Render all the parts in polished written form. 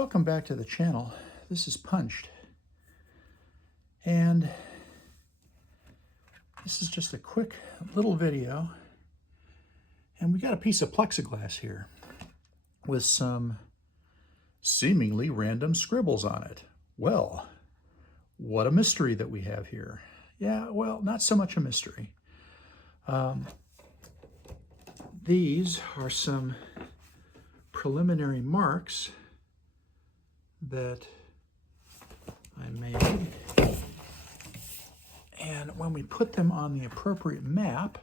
Welcome back to the channel. This is Punched, and this is just a quick little video, and we got a piece of plexiglass here with some seemingly random scribbles on it. Well, what a mystery that we have here. Yeah, well, not so much a mystery. These are some preliminary marks that I made, and when we put them on the appropriate map,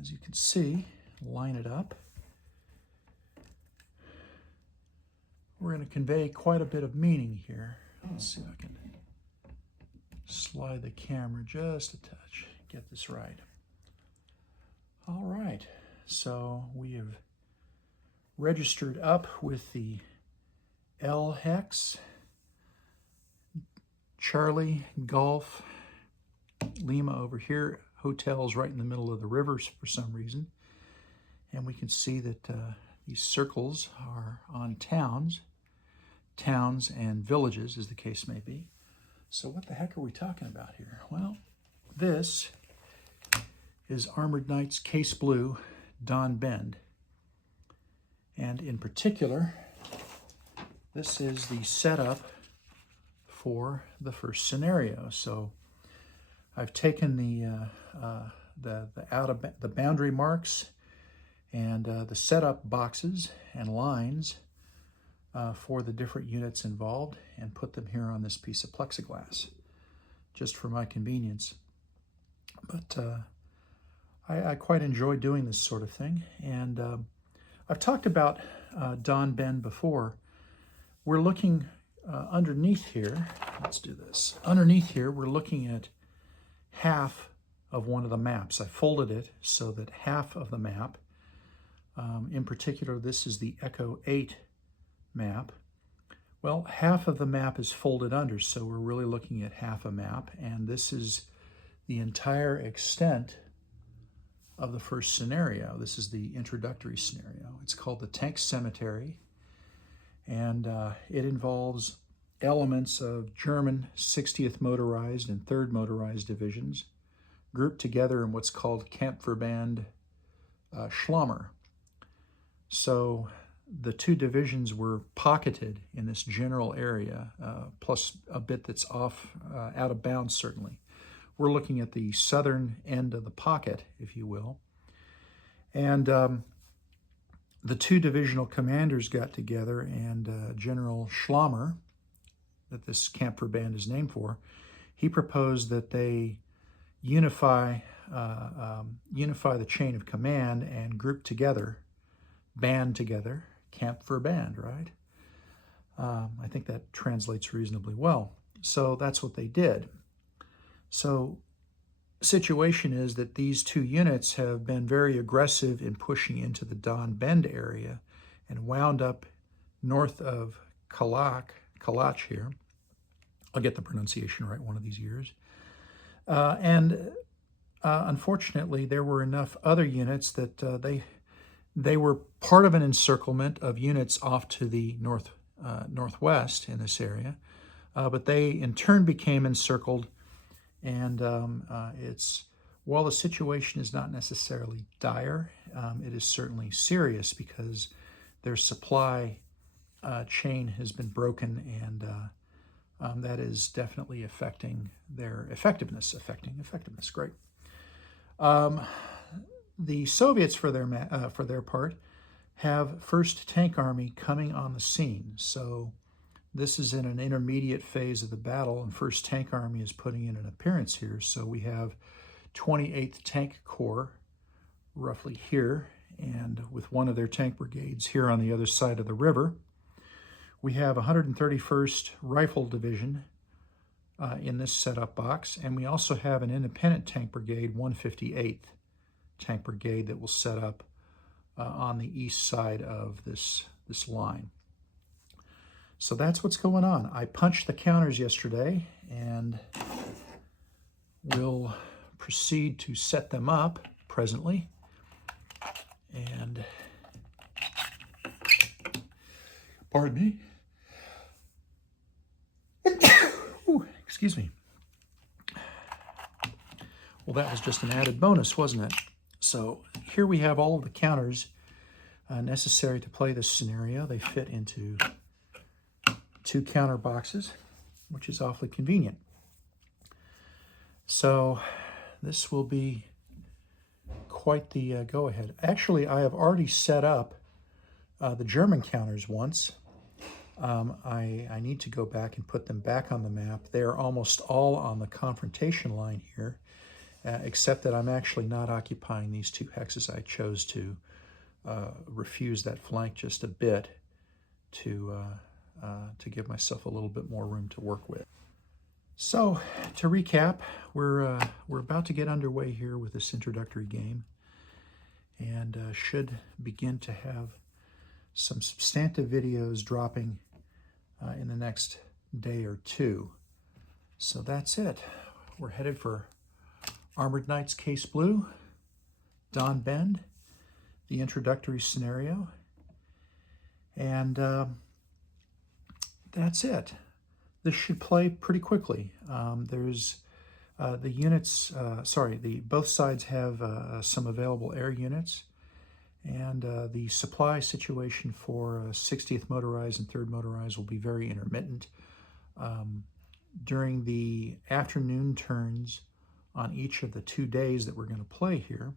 as you can see, line it up, we're going to convey quite a bit of meaning here. Let's see if I can slide the camera just a touch, get this right. All right, so we have registered up with the L hex, Charlie, Golf, Lima over here. Hotel's right in the middle of the rivers for some reason. And we can see that these circles are on towns and villages, as the case may be. So what the heck are we talking about here? Well, this is Armored Knights Case Blue, Don Bend. And in particular, this is the setup for the first scenario. So I've taken the boundary marks and the setup boxes and lines for the different units involved and put them here on this piece of plexiglass, just for my convenience. But I quite enjoy doing this sort of thing, and I've talked about Don Bend before. We're looking underneath here. Let's do this. Underneath here, we're looking at half of one of the maps. I folded it so that half of the map, in particular, this is the Echo 8 map. Well, half of the map is folded under, so we're really looking at half a map, and this is the entire extent of the first scenario. This is the introductory scenario. It's called the Tank Cemetery, and it involves elements of German 60th Motorized and 3rd Motorized Divisions grouped together in what's called Kampfverband Schlammer. So the two divisions were pocketed in this general area, plus a bit that's off, out of bounds certainly. We're looking at the southern end of the pocket, if you will. And the two divisional commanders got together, and General Schlammer, that this Kampfverband is named for, he proposed that they unify the chain of command and group together, band together, Kampfverband, right? I think that translates reasonably well. So that's what they did. So the situation is that these two units have been very aggressive in pushing into the Don Bend area and wound up north of Kalach here. I'll get the pronunciation right one of these years. Unfortunately, there were enough other units that they were part of an encirclement of units off to the northwest in this area, but they in turn became encircled. And while the situation is not necessarily dire, it is certainly serious because their supply chain has been broken, and that is definitely affecting their effectiveness. Great. The Soviets, for their part, have 1st Tank Army coming on the scene. So this is in an intermediate phase of the battle, and 1st Tank Army is putting in an appearance here. So we have 28th Tank Corps roughly here, and with one of their tank brigades here on the other side of the river. We have 131st Rifle Division in this setup box, and we also have an independent tank brigade, 158th Tank Brigade, that will set up on the east side of this line. So that's what's going on. I punched the counters yesterday, and we'll proceed to set them up presently. And Pardon me. Ooh, excuse me. Well, that was just an added bonus, wasn't it? So here we have all of the counters necessary to play this scenario. They fit into 2 counter boxes, which is awfully convenient. So this will be quite the go-ahead. Actually, I have already set up the German counters once. I need to go back and put them back on the map. They are almost all on the confrontation line here, except that I'm actually not occupying these 2 hexes. I chose to refuse that flank just a bit to give myself a little bit more room to work with. So to recap, we're about to get underway here with this introductory game, and should begin to have some substantive videos dropping in the next day or 2. So that's it. We're headed for Armored Knights Case Blue, Don Bend, the introductory scenario, and that's it. This should play pretty quickly. There's the units, both sides have some available air units, and the supply situation for 60th Motorized and 3rd Motorized will be very intermittent. During the afternoon turns on each of the 2 days that we're going to play here,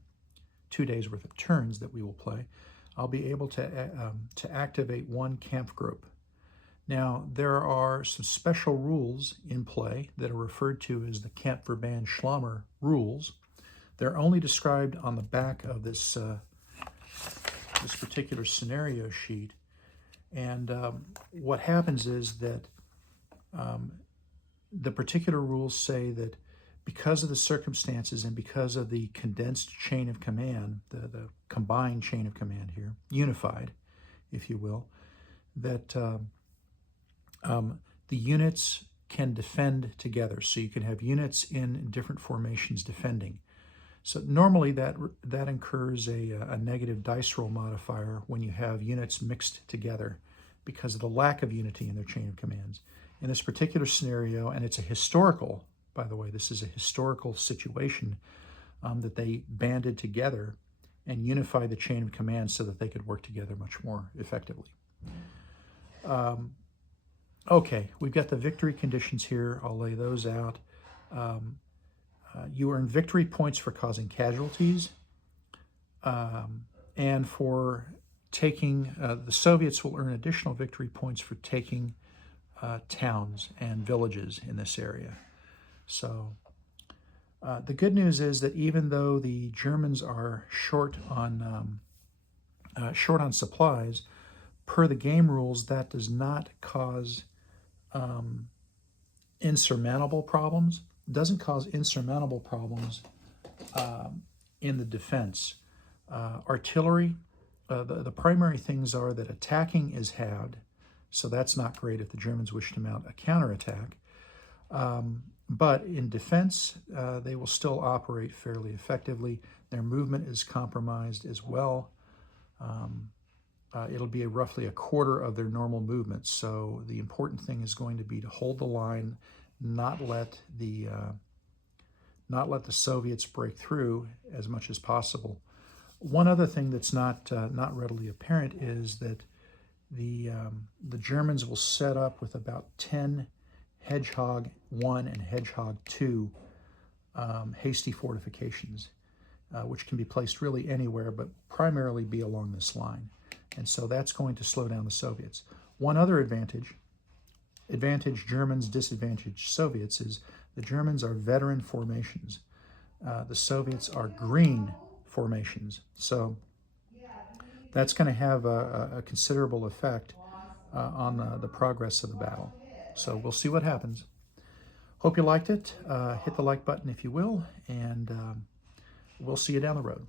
2 days worth of turns that we will play, I'll be able to activate 1 camp group. Now, there are some special rules in play that are referred to as the Kampfverband Schlammer rules. They're only described on the back of this this particular scenario sheet. And what happens is that the particular rules say that because of the circumstances and because of the condensed chain of command, the combined chain of command here, unified, if you will, that the units can defend together. So you can have units in different formations defending. So normally that incurs a negative dice roll modifier when you have units mixed together because of the lack of unity in their chain of commands. In this particular scenario, and it's a historical, by the way, this is a historical situation that they banded together and unified the chain of command so that they could work together much more effectively. Okay, we've got the victory conditions here. I'll lay those out. You earn victory points for causing casualties, and for taking, the Soviets will earn additional victory points for taking towns and villages in this area. So the good news is that even though the Germans are short on supplies, per the game rules, that does not cause insurmountable problems. It doesn't cause insurmountable problems in the defense. Artillery, the primary things are that attacking is halved, so that's not great if the Germans wish to mount a counterattack. But in defense, they will still operate fairly effectively. Their movement is compromised as well. It'll be roughly a quarter of their normal movement. So the important thing is going to be to hold the line, not let the Soviets break through as much as possible. One other thing that's not readily apparent is that the Germans will set up with about 10 Hedgehog 1 and Hedgehog 2 hasty fortifications, which can be placed really anywhere, but primarily be along this line. And so that's going to slow down the Soviets. One other advantage Germans, disadvantage Soviets, is the Germans are veteran formations. The Soviets are green formations. So that's going to have a considerable effect on the progress of the battle. So we'll see what happens. Hope you liked it. Hit the like button if you will, and we'll see you down the road.